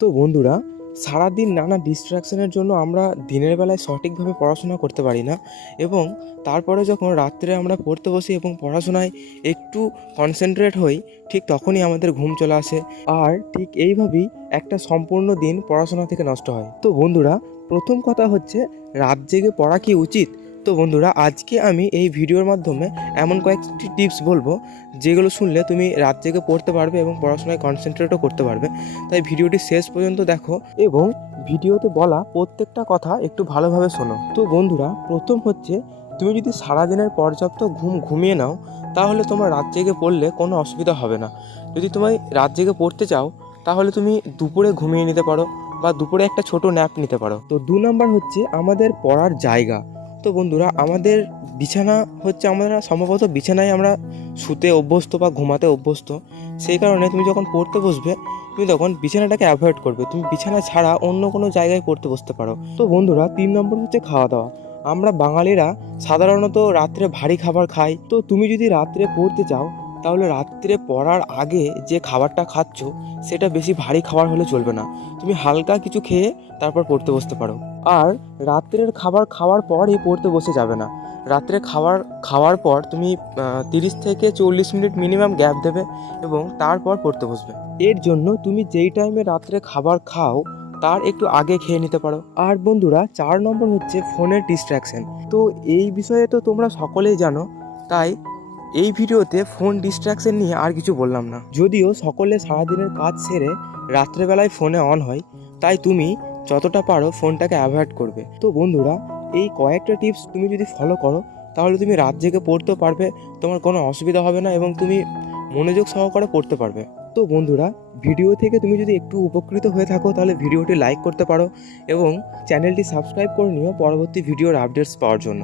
তো বন্ধুরা, সারাদিন নানা ডিস্ট্রাকশনের জন্য আমরা দিনের বেলায় সঠিকভাবে পড়াশোনা করতে পারি না, এবং তারপরে যখন রাত্রে আমরা পড়তে বসি এবং পড়াশোনায় একটু কনসেন্ট্রেট হই, ঠিক তখনই আমাদের ঘুম চলে আসে। আর ঠিক এইভাবেই একটা সম্পূর্ণ দিন পড়াশোনা থেকে নষ্ট হয়। তো বন্ধুরা, প্রথম কথা হচ্ছে, রাত জেগে পড়া কি উচিত? তো বন্ধুরা, আজকে আমি এই ভিডিওর মাধ্যমে এমন কয়েকটি টিপস বলবো যেগুলো শুনলে তুমি রাত জেগে পড়তে পারবে এবং পড়াশোনায় কনসেন্ট্রেটও করতে পারবে। তাই ভিডিওটি শেষ পর্যন্ত দেখো এবং ভিডিওতে বলা প্রত্যেকটা কথা একটু ভালোভাবে শোনো। তো বন্ধুরা, প্রথম হচ্ছে, তুমি যদি সারাদিনের পর্যাপ্ত ঘুমিয়ে নাও, তাহলে তোমার রাত জেগে পড়লে কোনো অসুবিধা হবে না। যদি তুমি রাত জেগে পড়তে চাও, তাহলে তুমি দুপুরে ঘুমিয়ে নিতে পারো বা দুপুরে একটা ছোট ন্যাপ নিতে পারো। তো 2 নম্বর হচ্ছে আমাদের পড়ার জায়গা। তো বন্ধুরা, আমাদের বিছানা হচ্ছে, আমরা সম্ভবত বিছানায় আমরা শুতে অভ্যস্ত বা ঘুমাতে অভ্যস্ত। সেই কারণে তুমি যখন পড়তে বসবে, তুমি তখন বিছানাটাকে অ্যাভয়েড করবে। তুমি বিছানা ছাড়া অন্য কোনো জায়গায় পড়তে বসতে পারো। তো বন্ধুরা, 3 নম্বর হচ্ছে খাওয়া দাওয়া। আমরা বাঙালিরা সাধারণত রাত্রে ভারী খাবার খাই। তো তুমি যদি রাত্রে পড়তে চাও, তাহলে রাত্রে পড়ার আগে যে খাবারটা খাচ্ছ, সেটা বেশি ভারী খাবার হলে চলবে না। তুমি হালকা কিছু খেয়ে তারপর পড়তে বসতে পারো। আর রাত্রের খাবার খাওয়ার পরই পড়তে বসে যাবে না। রাত্রে খাওয়ার পর তুমি 30 থেকে 40 মিনিট মিনিমাম গ্যাপ দেবে এবং তারপর পড়তে বসবে। এর জন্য তুমি যেই টাইমে রাত্রে খাবার খাও, তার একটু আগে খেয়ে নিতে পারো। আর বন্ধুরা, 4 নম্বর হচ্ছে ফোনের ডিস্ট্র্যাকশন। তো এই বিষয়ে তো তোমরা সকলেই জানো, তাই এই ভিডিওতে ফোন ডিস্ট্র্যাকশন নিয়ে আর কিছু বললাম না। যদিও সকলে সারাদিনের কাজ সেরে রাত্রেবেলায় ফোনে অন হয়, তাই তুমি যতটা পারো ফোনটাকে অ্যাভয়েড করবে। তো বন্ধুরা, এই কয়েকটা টিপস তুমি যদি ফলো করো, তাহলে তুমি রাত জেগে পড়তেও পারবে, তোমার কোনো অসুবিধা হবে না এবং তুমি মনোযোগ সহকারে পড়তে পারবে। তো বন্ধুরা, ভিডিও থেকে তুমি যদি একটু উপকৃত হয়ে থাকো, তাহলে ভিডিওটি লাইক করতে পারো এবং চ্যানেলটি সাবস্ক্রাইব করে নিও পরবর্তী ভিডিওর আপডেটস পাওয়ার জন্য।